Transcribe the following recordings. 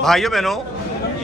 भाइयों बहनों,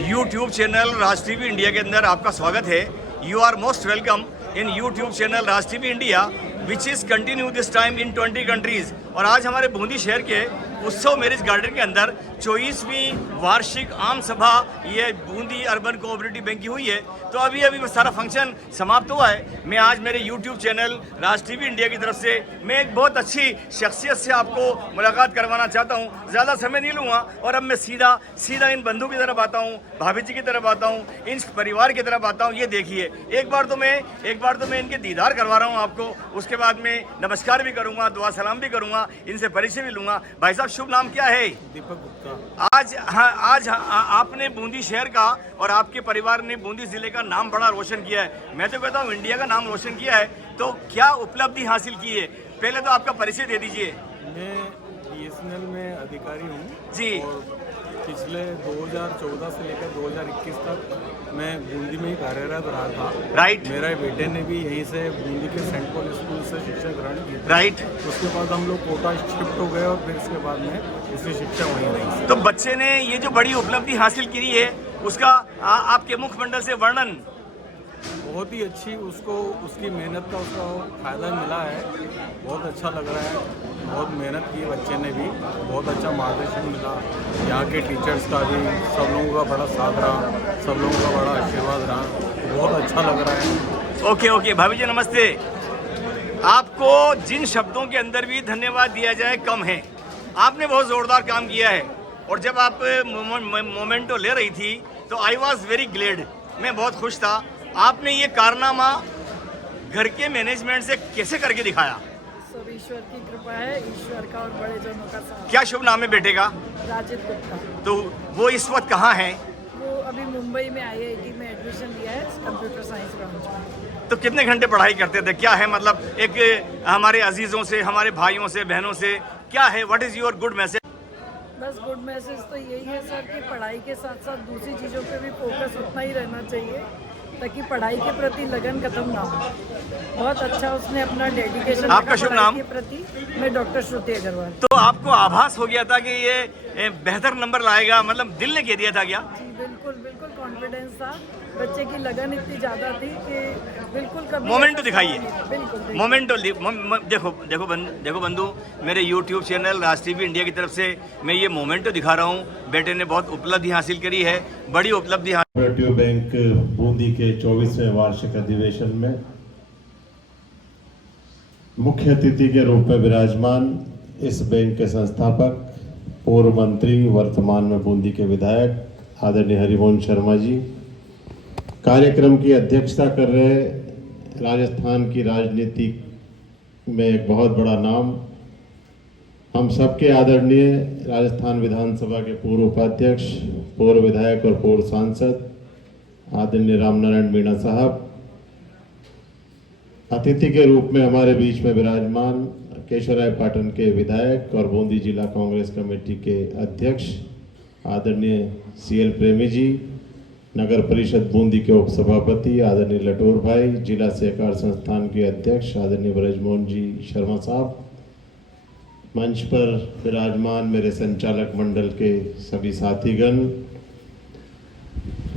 YouTube channel Raj TV India के अंदर आपका स्वागत है। You are most welcome in YouTube channel Raj TV India which is continue this time in 20 countries. और आज हमारे बूंदी शहर के उत्सव मैरिज गार्डन के अंदर 24वीं वार्षिक आम सभा ये बूंदी अर्बन कोऑपरेटिव बैंक की हुई है। तो अभी सारा फंक्शन समाप्त हुआ है। मैं आज मेरे YouTube channel Raj TV India की तरफ से मैं एक बहुत अच्छी शख्सियत से आपको मुलाकात करवाना चाहता हूँ। ज़्यादा समय नहीं लूँगा और अब मैं सीधा इन बंधु की तरफ आता हूँ, भाभी जी की तरफ आता हूँ, इन परिवार की तरफ आता हूँ। ये देखिए, एक बार तो मैं इनके दीदार करवा रहा हूँ आपको। उसके बाद में नमस्कार भी करूँगा, दुआ सलाम भी करूँगा, इनसे परिचय भी लूँगा। भाई साहब, शुभ नाम क्या है? दीपक गुप्ता। आज आपने बूंदी शहर का और आपके परिवार ने बूंदी जिले का नाम बड़ा रोशन किया है। मैं तो कहता हूँ इंडिया का नाम रोशन किया है। तो क्या उपलब्धि हासिल की है? पहले तो आपका परिचय दे दीजिए। मैं BSNL में अधिकारी हूँ जी। और पिछले 2014 से लेकर 2021 तक मैं बूंदी में ही कार्यरत रहा था। राइट। मेरे बेटे ने भी यहीं से बूंदी के सेंट पॉल स्कूल से शिक्षा ग्रहण की। राइट। उसके बाद हम लोग कोटा शिफ्ट हो गए और फिर इसके बाद में उसकी शिक्षा वहीं रही। तो बच्चे ने ये जो बड़ी उपलब्धि हासिल की है उसका आपके मुखमंडल से वर्णन। बहुत ही अच्छी, उसको उसकी मेहनत का उसका फ़ायदा मिला है। बहुत अच्छा लग रहा है। बहुत मेहनत की बच्चे ने भी, बहुत अच्छा मार्गदर्शन मिला। यहाँ के टीचर्स का भी, सब लोगों का बड़ा साथ रहा, सब लोगों का बड़ा आशीर्वाद रहा। बहुत अच्छा लग रहा है। ओके भाभी जी, नमस्ते। आपको जिन शब्दों के अंदर भी धन्यवाद दिया जाए कम है। आपने बहुत ज़ोरदार काम किया है। और जब आप मोमेंटो ले रही थी तो आई वॉज वेरी ग्लेड, मैं बहुत खुश था। आपने ये कारनामा घर के मैनेजमेंट से कैसे करके दिखाया? सब ईश्वर की कृपा है, ईश्वर का और बड़े जनों का साथ। क्या शुभ नाम है बेटे का? राजित गुप्ता। तो वो इस वक्त कहाँ है? वो अभी मुंबई में IIT में एडमिशन लिया है कंप्यूटर साइंस ब्रांच में। तो कितने घंटे पढ़ाई करते थे? क्या है मतलब एक हमारे अजीज़ों से, हमारे भाइयों से, बहनों से क्या है, what is your good message? बस गुड मैसेज तो यही है सर कि पढ़ाई के साथ साथ दूसरी चीज़ों पे भी फोकस उतना ही रहना चाहिए ताकि पढ़ाई के प्रति लगन खत्म ना हो। बहुत अच्छा उसने अपना डेडिकेशन। आपका शुभ नाम? के प्रति मैं डॉक्टर श्रुति अग्रवाल। तो आपको आभास हो गया था कि ये बेहतर नंबर लाएगा, मतलब दिल ने कह दिया था क्या? जी बिल्कुल कॉन्फिडेंस था। बच्चे की लगन इतनी ज़्यादा थी कि बिल्कुल कभी मोमेंटो दिखाइए। बिल्कुल मोमेंटो देखो बंधु, मेरे YouTube channel Raj TV India की तरफ से मैं ये मोमेंटो दिखा रहा हूँ। बेटे ने बहुत उपलब्धि हासिल करी है, बड़ी उपलब्धि। कोऑपरेटिव बैंक बूंदी के 24वें वार्षिक अधिवेशन में मुख्य अतिथि के रूप में विराजमान इस बैंक के संस्थापक, पूर्व मंत्री, वर्तमान में बूंदी के विधायक आदरणीय हरिवंश शर्मा जी, कार्यक्रम की अध्यक्षता कर रहे राजस्थान की राजनीति में एक बहुत बड़ा नाम, हम सबके आदरणीय राजस्थान विधानसभा के पूर्व उपाध्यक्ष, पूर्व विधायक और पूर्व सांसद आदरणीय रामनारायण मीणा साहब, अतिथि के रूप में हमारे बीच में विराजमान केशवराय पाटन के विधायक और बूंदी जिला कांग्रेस कमेटी के अध्यक्ष आदरणीय CL प्रेमी जी, नगर परिषद बूंदी के उपसभापति आदरणीय लटोर भाई, जिला सहकार संस्थान के अध्यक्ष आदरणीय ब्रजमोहन जी शर्मा साहब, मंच पर विराजमान मेरे संचालक मंडल के सभी साथीगण,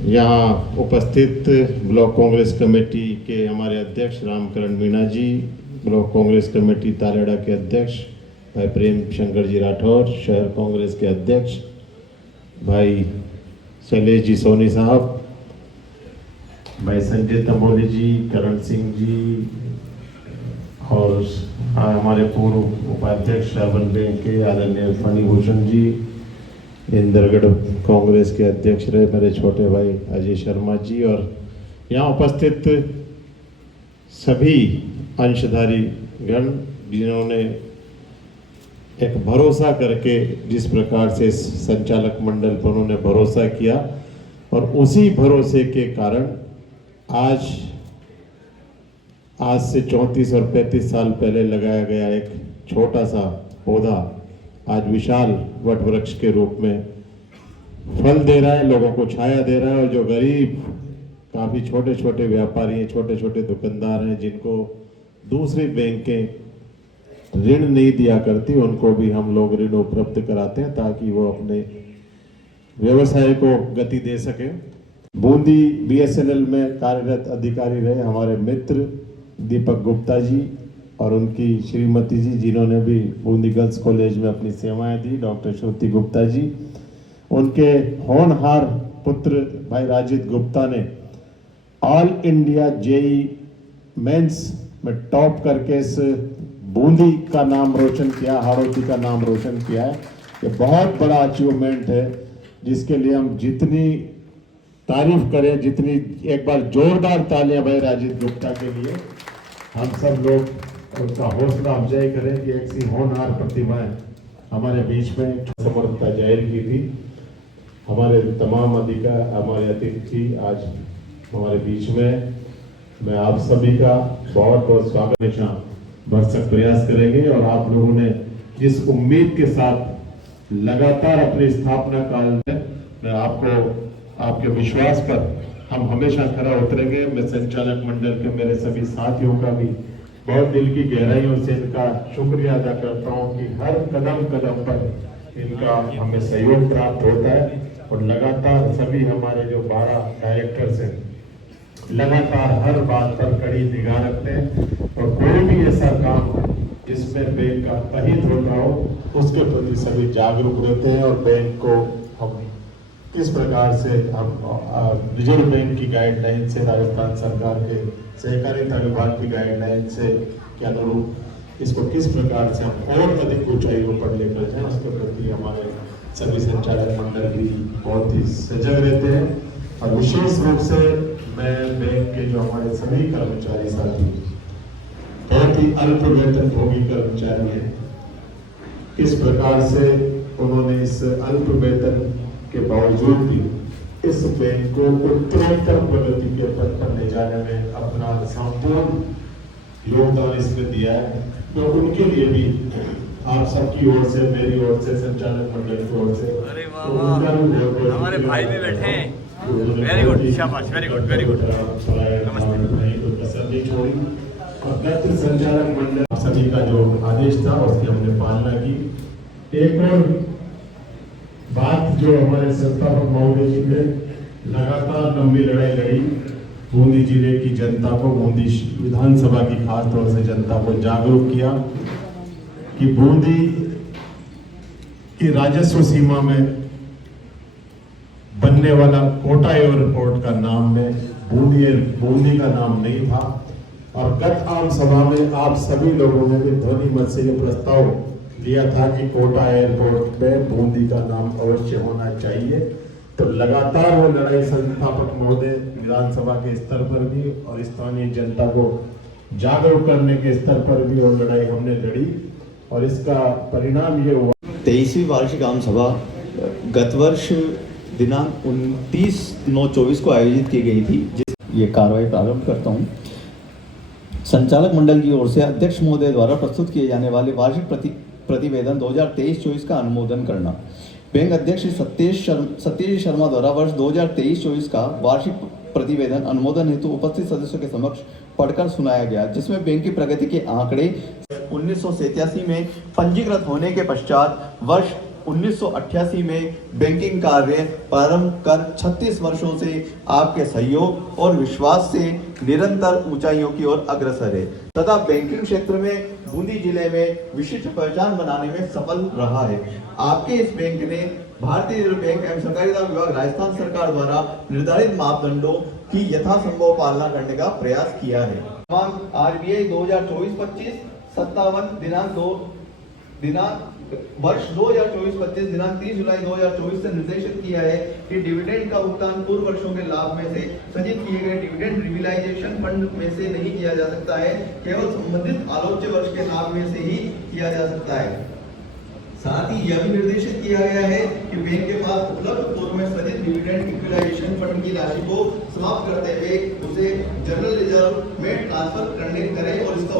यहाँ उपस्थित ब्लॉक कांग्रेस कमेटी के हमारे अध्यक्ष रामकरण मीणा जी, ब्लॉक कांग्रेस कमेटी तालेड़ा के अध्यक्ष भाई प्रेम शंकर जी राठौर, शहर कांग्रेस के अध्यक्ष भाई शैलेश जी सोनी साहब, भाई संजय तंबोली जी, करण सिंह जी और हमारे पूर्व उपाध्यक्ष अर्बन बैंक के आदरणीय फणिभूषण जी, इंद्रगढ़ कांग्रेस के अध्यक्ष रहे मेरे छोटे भाई अजय शर्मा जी, और यहाँ उपस्थित सभी अंशधारी गण जिन्होंने एक भरोसा करके जिस प्रकार से संचालक मंडल पर उन्होंने भरोसा किया, और उसी भरोसे के कारण आज से 34 और 35 साल पहले लगाया गया एक छोटा सा पौधा आज विशाल वट वृक्ष के रूप में फल दे रहा है, लोगों को छाया दे रहा है। और जो गरीब काफ़ी छोटे छोटे व्यापारी हैं, छोटे छोटे दुकानदार हैं, जिनको दूसरी बैंकें ऋण नहीं दिया करती, उनको भी हम लोग ऋण उपलब्ध कराते हैं ताकि वो अपने व्यवसाय को गति दे सके। बूंदी BSNL में कार्यरत अधिकारी रहे हमारे मित्र दीपक गुप्ता जी और उनकी श्रीमती जी, जिन्होंने भी बूंदी गर्ल्स कॉलेज में अपनी सेवाएं दी, डॉक्टर श्रुति गुप्ता जी। उनके होनहार पुत्र भाई राजित गुप्ता ने ऑल इंडिया JEE मेंस में टॉप करके इस बूंदी का नाम रोशन किया, हाड़ौती का नाम रोशन किया है। ये बहुत बड़ा अचीवमेंट है जिसके लिए हम जितनी तारीफ करें, जितनी एक बार जोरदार तालियां भाई राजित गुप्ता के लिए हम सब लोग उनका हौसला अफजाई करें कि ऐसी होनहार प्रतिभाएं हमारे बीच में समर्थता जाहिर की थी। हमारे तमाम हमारे अतिथि आज हमारे बीच में, मैं आप सभी का बहुत बहुत स्वागत हमेशा भरसक प्रयास करेंगे और आप लोगों ने जिस उम्मीद के साथ लगातार अपनी स्थापना काल में, मैं आपको आपके विश्वास पर हम हमेशा खरा उतरेंगे। मैं संचालक मंडल के मेरे सभी साथियों का भी बहुत दिल की गहराइयों से इनका शुक्रिया अदा करता हूँ कि हर कदम कदम पर इनका हमें सहयोग प्राप्त होता है और लगातार सभी हमारे जो 12 डायरेक्टर्स हैं लगातार हर बात पर कड़ी निगाह रखते हैं और कोई भी ऐसा काम जिसमें बैंक का अहित होता हो उसके प्रति सभी जागरूक रहते हैं और बैंक को हम किस प्रकार से हम रिजर्व बैंक की गाइडलाइन से, राजस्थान सरकार के सहकारिता विभाग की गाइडलाइन से के अनुरूप इसको किस प्रकार से हम और अधिक ऊंचाइयों पर लेकर जाएं, उसके प्रति हमारे सभी संचालक मंडल भी बहुत ही सजग रहते हैं। और विशेष रूप से मैं बैंक के जो हमारे सभी कर्मचारी साथी बहुत ही अल्प वेतन भोगी कर्मचारी हैं, किस प्रकार से उन्होंने इस अल्प वेतन के बावजूद भी इस बैंक को उत्तरोत्तर प्रगति के पथ पर ले जाने में अपना संपूर्ण योगदान इसमें दिया है। तो उनके लिए भी आप सबकी ओर से, मेरी ओर से, संचालक मंडल की ओर से, अरे वाह वाह, हमारे भाई भी बैठे हैं। वेरी गुड, शाबाश, वेरी गुड, वेरी गुड। नमस्ते। संचालक मंडल सभी का जो आदेश था उसकी हमने पालना की। एक और बात जो हमारे संस्थापक महोदय जी ने लगातार लंबी लड़ाई लड़ी, बूंदी जिले की जनता को, बूंदी विधानसभा की खास तौर से जनता को जागरूक किया कि बूंदी की राजस्व सीमा में बनने वाला कोटा एयरपोर्ट का नाम में बूंदी का नाम नहीं था। और गत आम सभा में आप सभी लोगों ने भी ध्वनि मत से ये प्रस्ताव दिया था कि कोटा एयरपोर्ट पे बूंदी का नाम अवश्य होना चाहिए। तो लगातार वो लड़ाई संस्थापक महोदय विधानसभा के स्तर पर भी और स्थानीय जनता को जागरूक करने के स्तर पर भी वो लड़ाई हमने लड़ी और इसका परिणाम ये हुआ। 23वीं वार्षिक आम सभा गत वर्ष दिनांक 29/9/24 को आयोजित की गई थी। ये कार्रवाई प्रारंभ करता हूँ। संचालक मंडल की ओर से अध्यक्ष महोदय द्वारा प्रस्तुत किए जाने वाले वार्षिक प्रतिवेदन 2023-24 का अनुमोदन करना। बैंक अध्यक्ष सत्येश शर्मा द्वारा वर्ष 2023-24 का वार्षिक प्रतिवेदन अनुमोदन हेतु उपस्थित सदस्यों के समक्ष पढ़कर सुनाया गया, जिसमें बैंक की प्रगति के आंकड़े 1987 में पंजीकृत होने के पश्चात वर्ष 1988 में बैंकिंग कार्य प्रारंभ कर 36 वर्षों से आपके सहयोग और विश्वास से निरंतर ऊंचाइयों की ओर अग्रसर है तथा बैंकिंग क्षेत्र में बूंदी जिले में विशिष्ट पहचान बनाने में सफल रहा है। आपके इस बैंक ने भारतीय रिजर्व बैंक एवं सहकारिता विभाग राजस्थान सरकार द्वारा निर्धारित मापदंडों की यथासंभव पालना करने का प्रयास किया है। RBI 2024-25 57 दिनांक वर्ष 2024-25 दिनांक 30 जुलाई 2024 से निर्देशित किया है कि डिविडेंड का भुगतान पूर्व वर्षों के लाभ में से सृजित किए गए डिविडेंड रियलाइजेशन फंड में से नहीं किया जा सकता है, केवल संबंधित आलोच्य वर्ष के लाभ में से ही किया जा सकता है। साथ ही यह भी निर्देशित किया गया है कि बैंक के पास उपलब्ध पूर्व में सृजित डिविडेंड इक्विलाइजेशन फंड की राशि को समाप्त करते हुए उसे जनरल रिजर्व में ट्रांसफर करें और इसका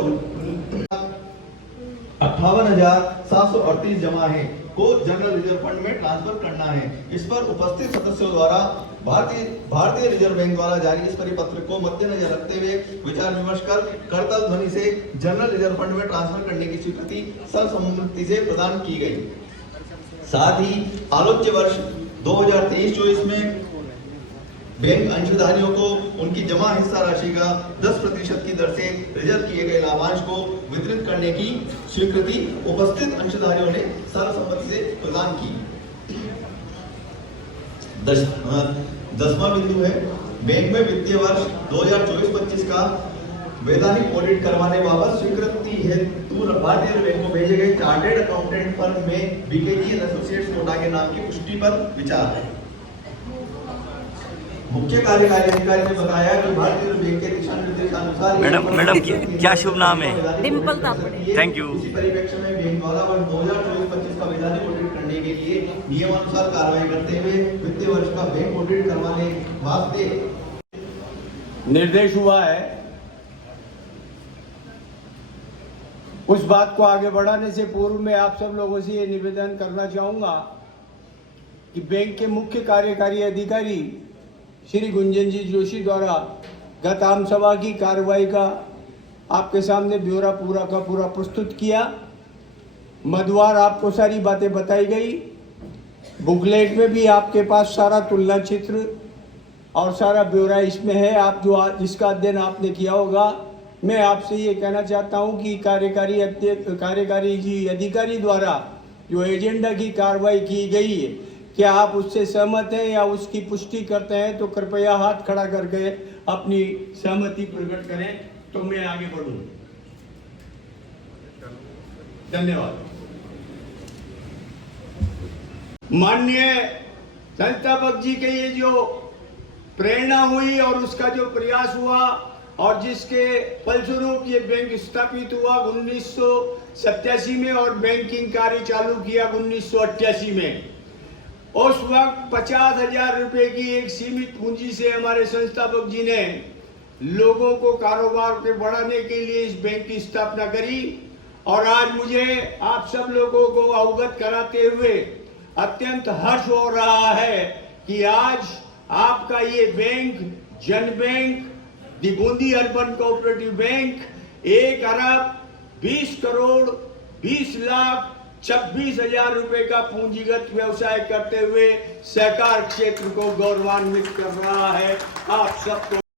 58,738 जमा है को जनरल रिजर्व फंड में ट्रांसफर करना है। इस पर उपस्थित सदस्यों द्वारा भारतीय रिजर्व बैंक द्वारा जारी इस परिपत्र को मद्देनजर रखते हुए विचार विमर्श कर करतल ध्वनि से जनरल रिजर्व फंड में ट्रांसफर करने की स्वीकृति सर्वसम्मति से प्रदान की गई। साथ ही आलोच्य वर्ष 2023-24 में बैंक अंशधारियों को उनकी जमा हिस्सा राशि का 10% की दर से रिजर्व किए गए लाभांश को वितरित करने की स्वीकृति उपस्थित अंशधारियों ने सर्वसम्मति से प्रदान की। 10वां बिंदु है बैंक में वित्तीय वर्ष 2024-25 का वैधानिक ऑडिट करवाने बाबत स्वीकृति हेतु भारतीय रिजर्व बैंक को भेजे गए चार्टर्ड अकाउंटेंट फर्म में बीकेजी एसोसिएट्स कोटा के नाम की पुष्टि पर विचार है। मुख्य कार्यकारी अधिकारी ने बताया कि भारतीय रिजर्व बैंक के दिशा निर्देशानुसार मैडम क्या शुभ नाम है? डिम्पल तापड़े। Thank you. इसी परिप्रेक्ष्य में बैंक द्वारा वर्ष 2024-25 का वैधानिक ऑडिट करने के लिए नियमानुसार कार्रवाई करते हुए वित्तीय वर्ष का बैंक ऑडिट करवाने वास्ते निर्देश हुआ है। उस बात को आगे बढ़ाने से पूर्व में आप सब लोगों से ये निवेदन करना चाहूंगा कि बैंक के मुख्य कार्यकारी अधिकारी श्री गुंजन जी जोशी द्वारा गत आम सभा की कार्रवाई का आपके सामने ब्यौरा पूरा का पूरा प्रस्तुत किया। मधवार आपको सारी बातें बताई गई। बुकलेट में भी आपके पास सारा तुलना चित्र और सारा ब्यौरा इसमें है। आप जो जिसका अध्ययन आपने किया होगा, मैं आपसे ये कहना चाहता हूँ कि कार्यकारी अधिकारी द्वारा जो एजेंडा की कार्रवाई की गई है, क्या आप उससे सहमत हैं या उसकी पुष्टि करते हैं? तो कृपया हाथ खड़ा करके अपनी सहमति प्रकट करें तो मैं आगे बढ़ूं। धन्यवाद। माननीय संस्थापक जी के ये जो प्रेरणा हुई और उसका जो प्रयास हुआ और जिसके फलस्वरूप ये बैंक स्थापित हुआ 1987 में और बैंकिंग कार्य चालू किया 1988 में। उस वक्त 50,000 रुपए की एक सीमित पूंजी से हमारे संस्थापक जी ने लोगों को कारोबार के बढ़ाने के लिए इस बैंक की स्थापना करी। और आज मुझे आप सब लोगों को अवगत कराते हुए अत्यंत हर्ष हो रहा है कि आज आपका ये बैंक जन बैंक दी बूंदी अर्बन कोऑपरेटिव बैंक 1 अरब 20 करोड़ 20 लाख 26,000 रुपए का पूंजीगत व्यवसाय करते हुए सहकार क्षेत्र को गौरवान्वित कर रहा है। आप सबको